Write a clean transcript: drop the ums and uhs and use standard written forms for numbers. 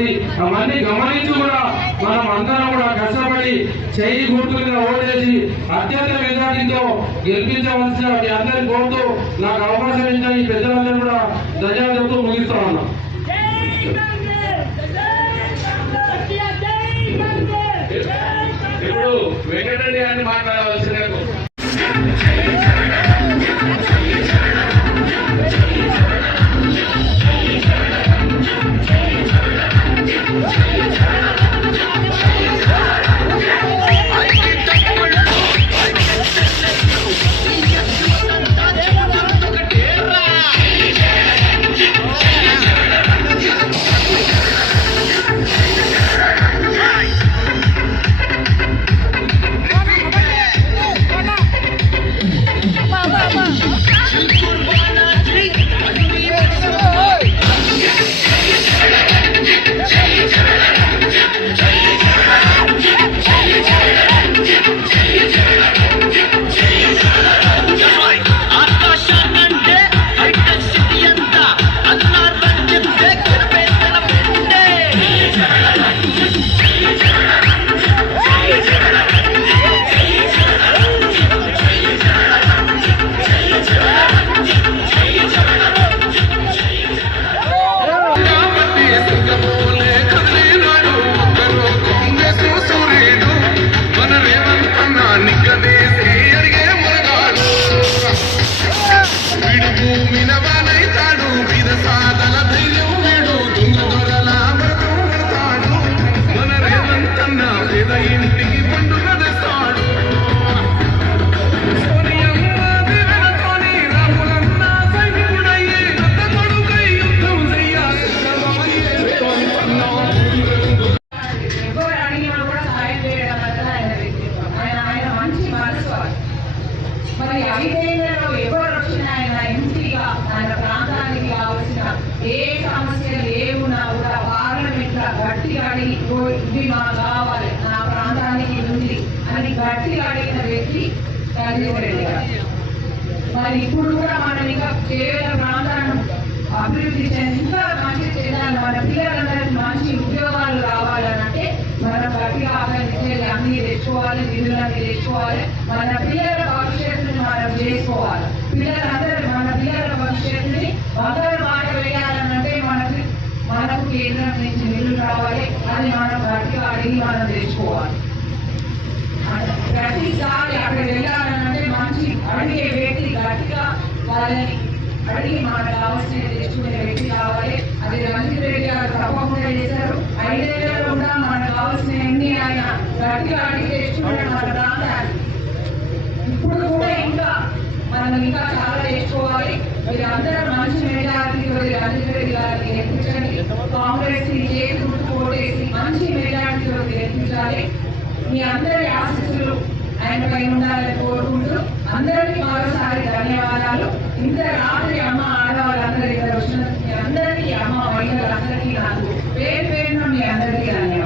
కాబట్టి అవన్నీ గమనించి కూడా మనం అందరం కూడా కష్టపడి చేయి గుర్తు మీద ఓటేసి అత్యంత మెజార్టీతో గెలిపించవలసిన మీ అందరిని కోరుతూ నాకు అవకాశం ఇచ్చిన ఈ పెద్దలందరూ కూడా ధన్యవాదాలతో ముగిస్తా ఉన్నాం. ఇప్పుడు వెంకటరెడ్డి గారిని మాట్లాడవలసిన మరి 5 ఏళ్లలో ఎవరు వచ్చిన ఆయన ఎంపీగా ఆయన ప్రాంతానికి కావాల్సిన ఏ సమస్యలు ఏమున్నా కూడా పార్లమెంట్ గట్టిగా అడిగి ఇది మాకు కావాలి నా ప్రాంతానికి ఉంది అని గట్టిగా అడిగిన వ్యక్తి రాజశేఖర రెడ్డి గారు. మరి ఇప్పుడు కూడా మనం ఇంకా కేవలం ప్రాంతాలను అభివృద్ధి ఇంకా మంచి చేయాలి, మన పిల్లలందరికీ మంచి ఉద్యోగాలు రావాలనంటే మనం గట్టిగా అన్ని తెచ్చుకోవాలి, నిధులన్నీ తెచ్చుకోవాలి, మన పిల్లల భవిష్యత్తుని మనం చేసుకోవాలి. మన పిల్లల భవిష్యత్తుని మొదటి మాట వేయాలనంటే మనకు కేంద్రం నుంచి నిధులు రావాలి, అది మనం గట్టిగా అడిగి మనం తెచ్చుకోవాలి. ప్రతిసారి అక్కడ వెళ్ళాలనంటే మంచి అడిగే వ్యక్తి గట్టిగా వాళ్ళని అడిగి మనకు కావాల్సిన తెచ్చుకునే వ్యక్తి కావాలి. అది రంజిత్ రెడ్డి గారు తప్పకుండా చేశారు. 5 ఏళ్లలో కూడా మనకు కావాల్సిన ఎన్ని ఆయన గట్టిగా అడిగి తెచ్చుకునే మన ప్రాంతాన్ని ఇప్పుడు కూడా మనం ఇంకా చాలా తెచ్చుకోవాలి. మీరు అందరూ మంచి మెజారిటీ రంజిత్ రెడ్డి గారికి గెలిపించండి. కాంగ్రెస్ ని చేసి ఓటేసి మంచి మెజారిటీలో గెలిపించాలి. మీ అందరి ఆశీస్సులు ఆయన పైన ఉండాలని కోరుకుంటూ అందరికీ మరోసారి ధన్యవాదాలు. ఇంత రాత్రి అమ్మ ఆడవాళ్ళందరూ ఇక్కడ వచ్చిన మీ అందరికీ, అమ్మ మహిళలందరికీ నాకు పేరు పేరున మీ అందరికీ ధన్యవాదాలు.